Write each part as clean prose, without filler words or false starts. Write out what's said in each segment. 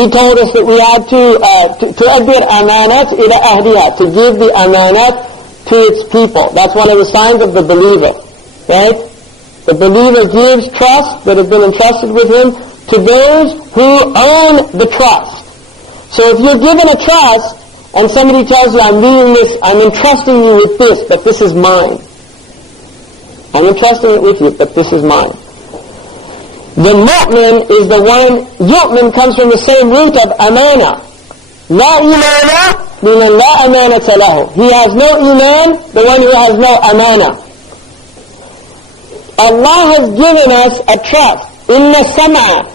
he told us that we had to تؤدي الأمانات إلى أهلها, to give the amanat to its people. That's one of the signs of the believer, right? The believer gives trust that has been entrusted with him to those who own the trust. So if you're given a trust and somebody tells you, I'm leaving this, I'm entrusting you with this, but this is mine. I'm entrusting it with you, but this is mine. The mu'min is the one, yu'min comes from the same root of amana. La imana liman la amanata lahu. He has no iman, the one who has no amana. Allah has given us a trust. Inna sam'a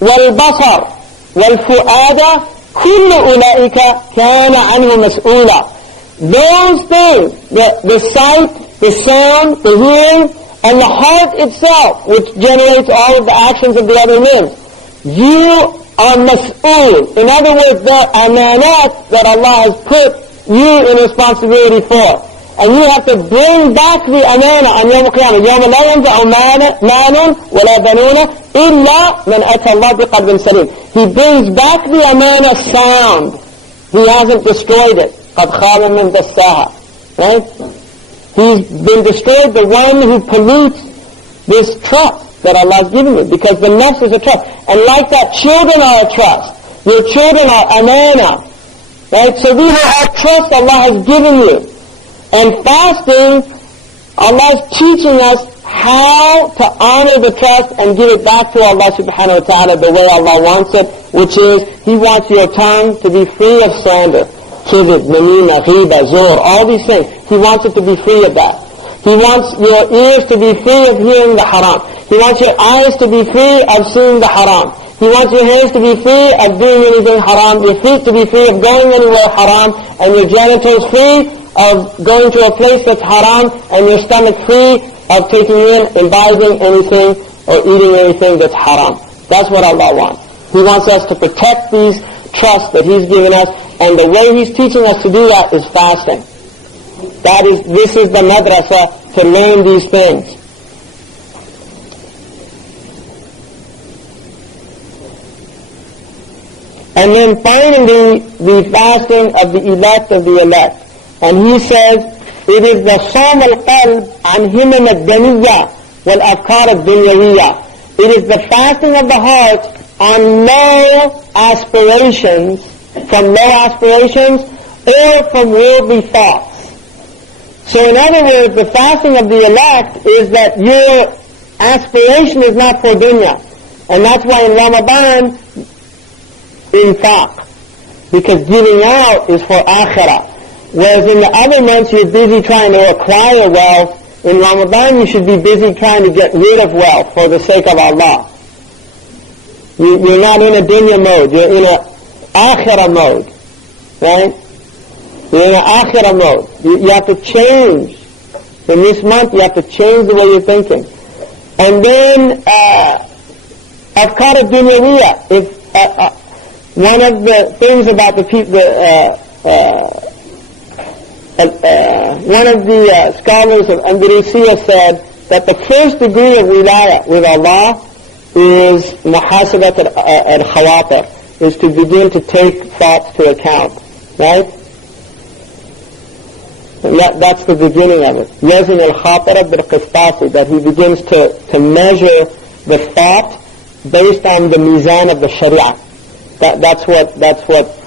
wal basar wal fu'ada kullu ulaika kana anhu mas'ula. Those things, the sight, the sound, the hearing, and the heart itself, which generates all of the actions of the other limbs, you are mas'ul. In other words, the amanat that Allah has put you in responsibility for. And you have to bring back the amana on Yawm al-Qiyamah. يَوْمَ لَا يَنْفَعُ مَالٌ وَلَا بَنُونَ إِلَّا مَنْ أَتَى اللَّهَ بِقَلْبٍ سَلِيمٍ. He brings back the amana sound. He hasn't destroyed it. قَدْ خَابَ مَنْ دَسَّاهَا. Right? He's been destroyed, the one who pollutes this trust that Allah has given you. Because the nafs is a trust. And like that, children are a trust. Your children are amana. Right? So these are trust Allah has given you. And fasting, Allah is teaching us how to honor the trust and give it back to Allah subhanahu wa ta'ala the way Allah wants it, which is, He wants your tongue to be free of slander. Kidhib, namima, ghiba, zur, all these things. He wants it to be free of that. He wants your ears to be free of hearing the haram. He wants your eyes to be free of seeing the haram. He wants your hands to be free of doing anything haram, your feet to be free of going anywhere haram, and your genitals free of going to a place that's haram, and your stomach free of taking in, imbibing anything or eating anything that's haram. That's what Allah wants. He wants us to protect these trusts that He's given us, and the way He's teaching us to do that is fasting. This is the madrasa to learn these things. And then finally, the fasting of the elect of the elect. And he says, it is the صوم القلب عن همم الدنية والأفكار الدنيوية. It is the fasting of the heart on low aspirations, from low aspirations, or from worldly thoughts. So in other words, the fasting of the elect is that your aspiration is not for dunya. And that's why in Ramadan, infaq, because giving out is for akhirah. Whereas in the other months you're busy trying to acquire wealth, in Ramadan you should be busy trying to get rid of wealth for the sake of Allah. You're not in a dunya mode, you're in a akhirah mode, right? You're in an akhirah mode. You have to change. In this month you have to change the way you're thinking. And then, afkar al-dunyawiyya, one of the things about the people, one of the scholars of Andalusia said that the first degree of wilayah with Allah is muhasabat al-khawatir, is to begin to take thoughts to account, right? And that's the beginning of it. Yazin al-khatira bil-qistasi, that he begins to measure the thought based on the mizan of the sharia. That's what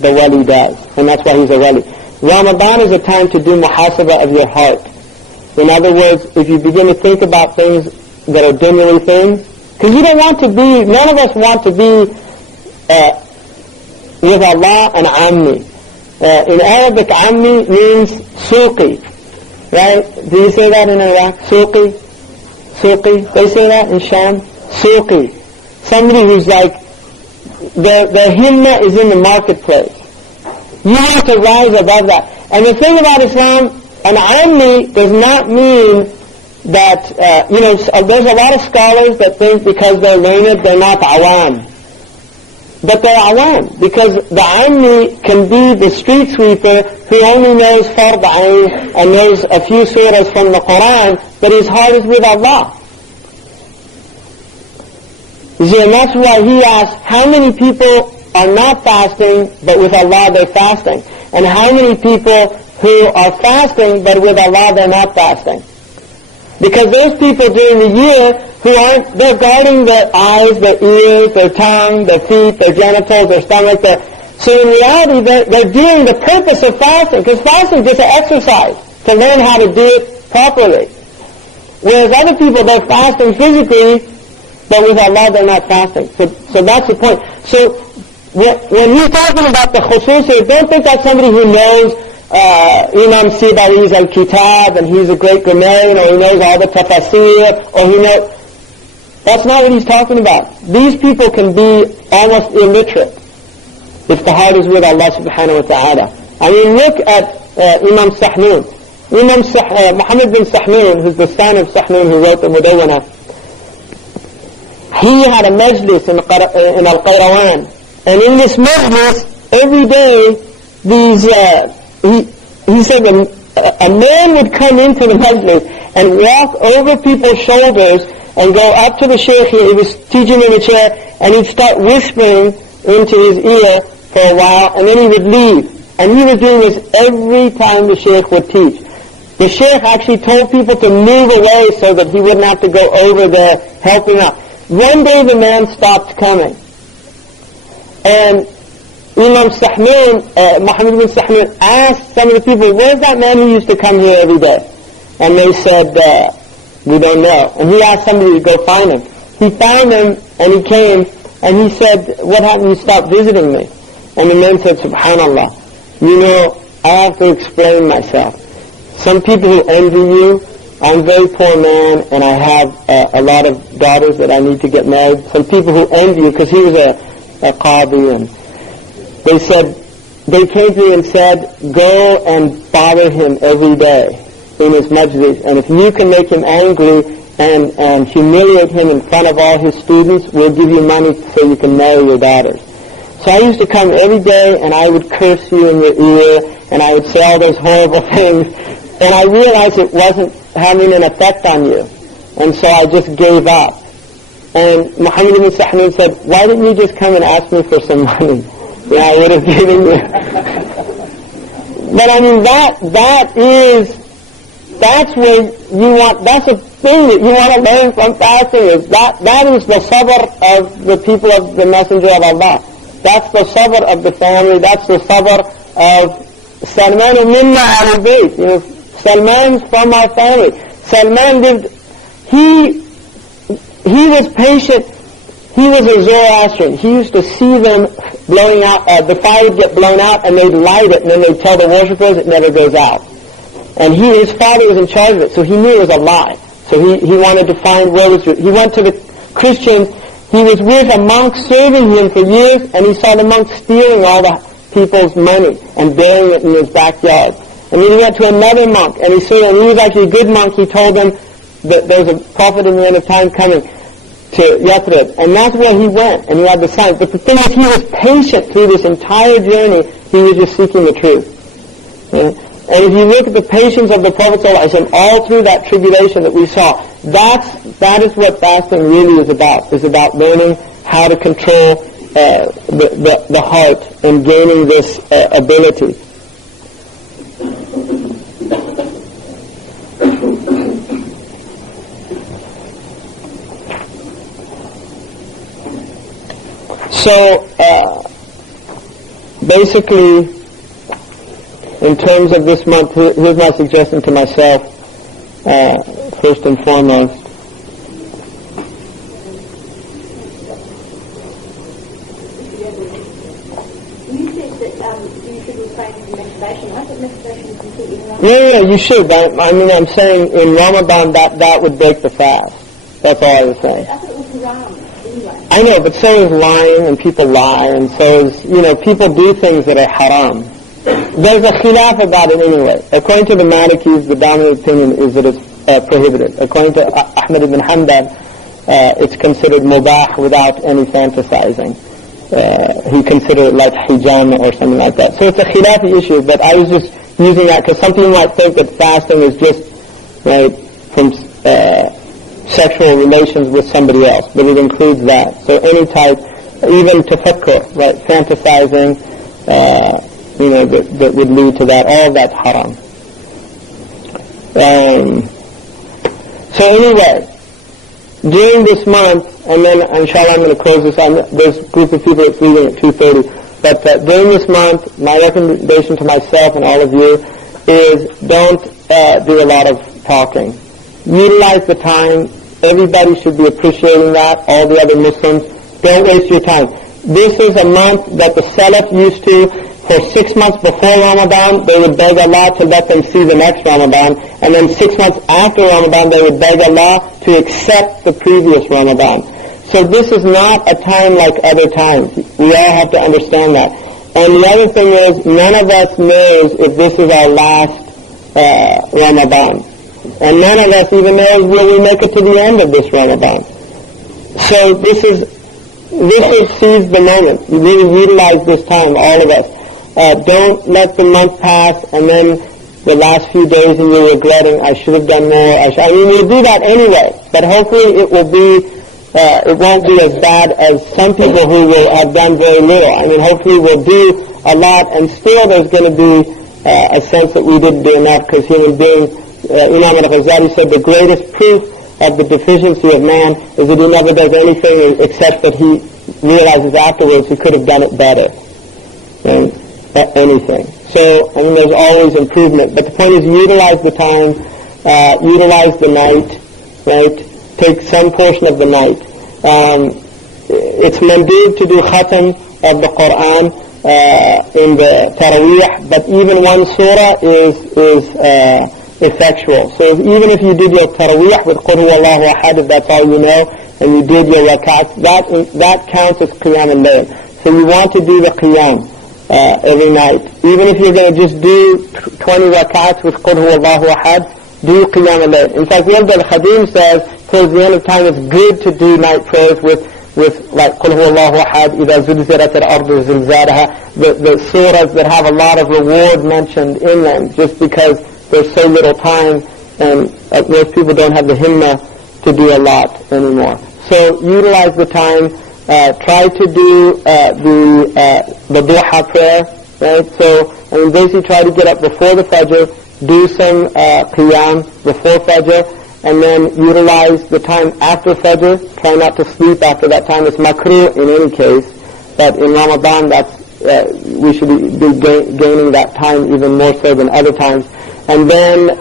the wali does, and that's why he's a wali. Ramadan is a time to do muhasabah of your heart. In other words, if you begin to think about things that are dunyawi things, because you don't want to be, none of us want to be with Allah an ammi. In Arabic, ammi means suqi, right? Do you say that in Iraq? Suqi? Suqi? They say that in Sham? Suqi. Somebody who's like, their himma is in the marketplace. You have to rise above that. And the thing about Islam, an ammi does not mean that, there's a lot of scholars that think because they're learned, they're not awam. But they're awam, because the ammi can be the street sweeper who only knows fard ayn and knows a few surahs from the Quran, but his heart is with Allah. You see, and that's why he asked, how many people are not fasting, but with Allah they're fasting? And how many people who are fasting, but with Allah they're not fasting? Because those people during the year who they're guarding their eyes, their ears, their tongue, their feet, their genitals, their stomach, so in reality they're doing the purpose of fasting, because fasting is just an exercise to learn how to do it properly. Whereas other people, they're fasting physically, but with Allah they're not fasting. So that's the point. So when he's talking about the khususi, don't think that's somebody who knows Imam Sibari's al-Kitab and he's a great grammarian, or he knows all the tafasir, or he knows... That's not what he's talking about. These people can be almost illiterate if the heart is with Allah subhanahu wa ta'ala. I mean, look at Imam Sahnun. Muhammad bin Sahnun, who's the son of Sahnun who wrote the Mudawwana, he had a majlis in Al-Qayrawan. And in this majlis, every day, he said a man would come into the majlis and walk over people's shoulders and go up to the Shaykh. He was teaching in a chair, and he'd start whispering into his ear for a while, and then he would leave. And he was doing this every time the Shaykh would teach. The Shaykh actually told people to move away so that he wouldn't have to go over there helping out. One day the man stopped coming. And Imam Sahnun, Muhammad bin Sahnun, asked some of the people, where's that man who used to come here every day? And they said, we don't know. And he asked somebody to go find him. He found him, and he came, and he said, what happened? You stopped visiting me? And the man said, subhanallah, you know, I have to explain myself. Some people who envy you, I'm a very poor man, and I have a lot of daughters that I need to get married. Some people who envy you, because he was a qadi, and they came to me and said, go and bother him every day in his majlis, and if you can make him angry and humiliate him in front of all his students, we'll give you money so you can marry your daughters. So I used to come every day, and I would curse you in your ear, and I would say all those horrible things, and I realized it wasn't having an effect on you, and so I just gave up. And Muhammad bin Sahnun said, why didn't you just come and ask me for some money? Yeah, I would have given you. But I mean, that's where you want, that's a thing that you want to learn from fasting, is that is the sabr of the people of the Messenger of Allah. That's the sabr of the family, that's the sabr of Salman minna al-bayt, you know, Salman's from our family. Salman lived, he was patient. He was a Zoroastrian. He used to see them blowing out, the fire would get blown out, and they'd light it, and then they'd tell the worshippers it never goes out. And his father was in charge of it, so he knew it was a lie. So he wanted to find where it was. He went to the Christians. He was with a monk serving him for years, and he saw the monk stealing all the people's money and burying it in his backyard. And then he went to another monk, and he was actually a good monk. He told them that there's a prophet in the end of time coming to Yathrib. And that's where he went, and he had the signs. But the thing is, he was patient through this entire journey. He was just seeking the truth. Yeah? And if you look at the patience of the Prophet ﷺ all through that tribulation that we saw, that is what fasting really is about. It's about learning how to control the heart and gaining this ability. So, basically, in terms of this month, here's my suggestion to myself, first and foremost. You said that you should refrain from masturbation. I thought masturbation is completely wrong. Yeah, you should. I mean, I'm saying in Ramadan that would break the fast. That's all I was saying. I thought it was haram. Anyway. I know, but so is lying, and people lie, and so is, people do things that are haram. There's a khilaf about it anyway. According to the Malikis, the dominant opinion is that it's prohibited. According to Ahmad ibn Hanbal, it's considered mubah without any fantasizing. He considered it like hijama or something like that. So it's a khilafi issue, but I was just using that because some people might think that fasting is just from sexual relations with somebody else, but it includes that. So any type even tafakkur, right, fantasizing, that would lead to that. All of that's haram. So anyway, during this month, and then inshallah I'm going to close this on, there's a group of people that's leaving at 2:30, but during this month, my recommendation to myself and all of you is don't do a lot of talking. Utilize the time. Everybody should be appreciating that, all the other Muslims. Don't waste your time. This is a month that the Salaf used to, for 6 months before Ramadan, they would beg Allah to let them see the next Ramadan, and then 6 months after Ramadan, they would beg Allah to accept the previous Ramadan. So this is not a time like other times. We all have to understand that. And the other thing is, none of us knows if this is our last Ramadan. And none of us even knows will we make it to the end of this Ramadan. So this is seize the moment. You really utilize this time, all of us. Don't let the month pass and then the last few days and you're regretting, I should have done more. I mean, we'll do that anyway, but hopefully it won't be as bad as some people who will have done very little. I mean, hopefully we'll do a lot, and still there's going to be a sense that we didn't do enough, because human beings, Imam Ghazali said, the greatest proof of the deficiency of man is that he never does anything except that he realizes afterwards he could have done it better than anything. So, I mean, there's always improvement. But the point is, utilize the time, utilize the night, right? Take some portion of the night. It's mandub to do khatam of the Quran in the Taraweeh, but even one surah is effectual. So even if you did your Taraweeh with Qul Huwallahu Ahad, if that's all you know, and you did your rakats, that counts as Qiyam al-Layl. So you want to do the Qiyam every night. Even if you're going to just do 20 rakats with Qul Huwallahu Ahad, do Qiyam al-Layl. In fact, the Al-Khadim says, towards the end of time, it's good to do night prayers with like Qul Huwallahu Ahad, إِذَا زُلْزِلَتِ الْأَرْضُ زِلْزَالَهَا, the surahs that have a lot of reward mentioned in them, just because there's so little time, and most people don't have the himmah to do a lot anymore. So utilize the time. Try to do the duha prayer, right? So, I mean, basically try to get up before the Fajr, do some qiyam before Fajr, and then utilize the time after Fajr. Try not to sleep after that time. It's makruh in any case, but in Ramadan, we should be gaining that time even more so than other times. And then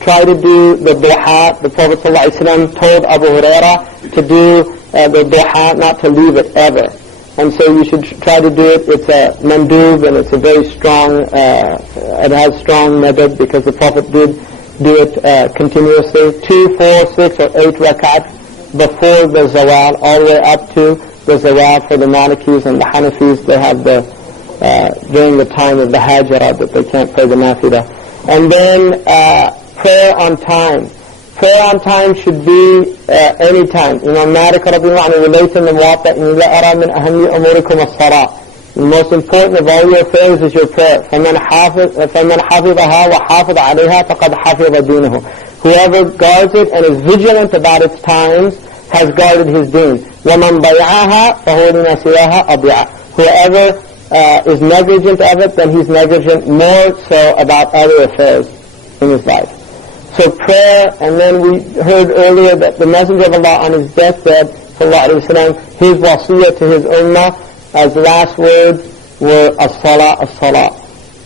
try to do the duha. The Prophet ﷺ told Abu Hurairah to do the duha, not to leave it ever. And so you should try to do it. It's a mandub, and it's a very strong, it has strong madad, because the Prophet did do it continuously, 2, 4, 6, or 8 rakats before the zawal, all the way up to the zawal. For the Malikis and the Hanafis, they have during the time of the hajara, that they can't pray the nafilah. And then prayer on time. Prayer on time should be any time. Imam Malik radiyallahu anhu relates in the Muwatta, إِنِّي لَأَرَى مِنْ أَهَمِّ أُمُورِكُمُ الصَّلَاةِ. The most important of all your affairs is your prayer. فَمَنْ حَافِظَهَا وَحَافِظَ عَلَيْهَا فَقَدْ حَفِظَ دِينَهُ. Whoever guards it and is vigilant about its times has guarded his deen. وَمَنْ ضَيَعَهَا فَهُوَ لِمَا سِوَاهَا أَضِيعَ. Whoever is negligent of it, then he's negligent more so about other affairs in his life. So prayer, and then we heard earlier that the Messenger of Allah on his deathbed, sallallahu alaihi wasallam, his wasiyah to his ummah, as the last words were as-salah, as-salah.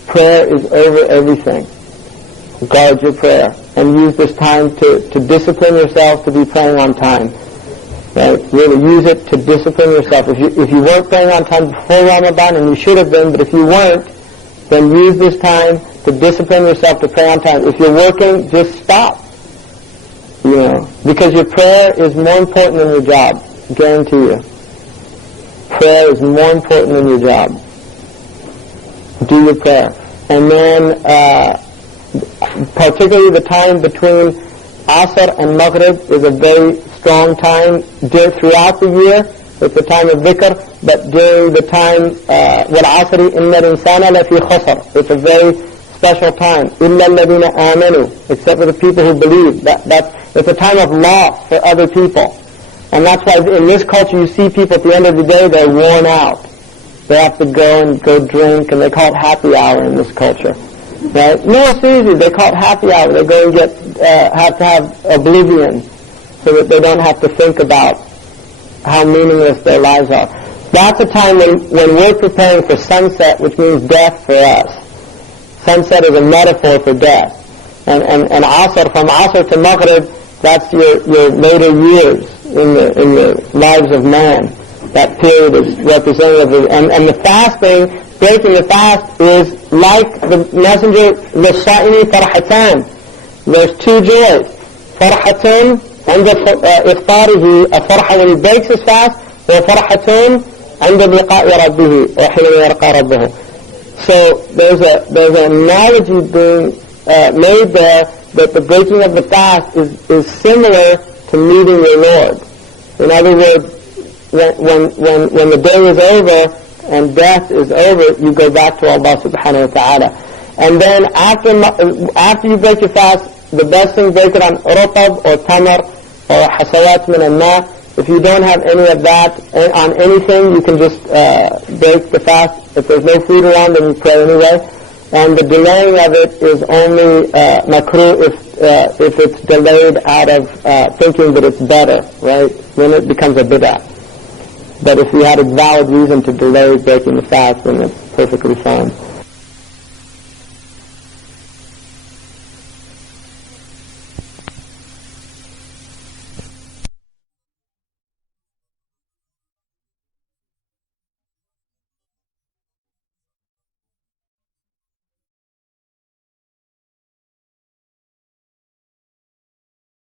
Prayer is over everything. Guard your prayer, and use this time to discipline yourself to be praying on time. Right? Really use it to discipline yourself. If you weren't praying on time before Ramadan, and you should have been, but if you weren't, then use this time to discipline yourself to pray on time. If you're working, just stop. Because your prayer is more important than your job. I guarantee you. Prayer is more important than your job. Do your prayer. And then, particularly the time between Asr and Maghrib is a very strong time throughout the year. It's the time of dhikr, but during the time, وَالْعَصْرِ إِنَّ الْإِنسَانَ لَفِي خَسْرٍ. It's a very special time. إِلَّا الَّذِينَ آمَنُوا. Except for the people who believe. It's a time of loss for other people. And that's why in this culture you see people at the end of the day, they're worn out. They have to go drink, and they call it happy hour in this culture. Right? No, seriously, they call it happy hour. They go and have to have oblivion so that they don't have to think about how meaningless their lives are. That's a time when we're preparing for sunset, which means death for us. Sunset is a metaphor for death. And Asr, from Asr to Maghrib, that's your later years in the lives of man. That period is representative of, and the fasting, breaking the fast, is like the messenger, لِلصَّائِمِ فَرْحَتَانِ. There's two joys. فَرْحَةٌ عند إفطاره, a farha when he breaks his fast, وَفَرْحَةٌ عند لقاء ربه وحين يلقى ربه. So there's an analogy being made there that the breaking of the fast is similar to meeting your Lord. In other words, when the day is over and death is over, you go back to Allah subhanahu wa ta'ala. And then after you break your fast, the best thing, break it on rutab or tamar or hasawat min al-ma. If you don't have any of that on anything, you can just break the fast. If there's no food around, then you pray anyway. And the delaying of it is only makruh if it's delayed out of thinking that it's better, right? Then it becomes a bid'ah. But if you had a valid reason to delay breaking the fast, then it's perfectly fine.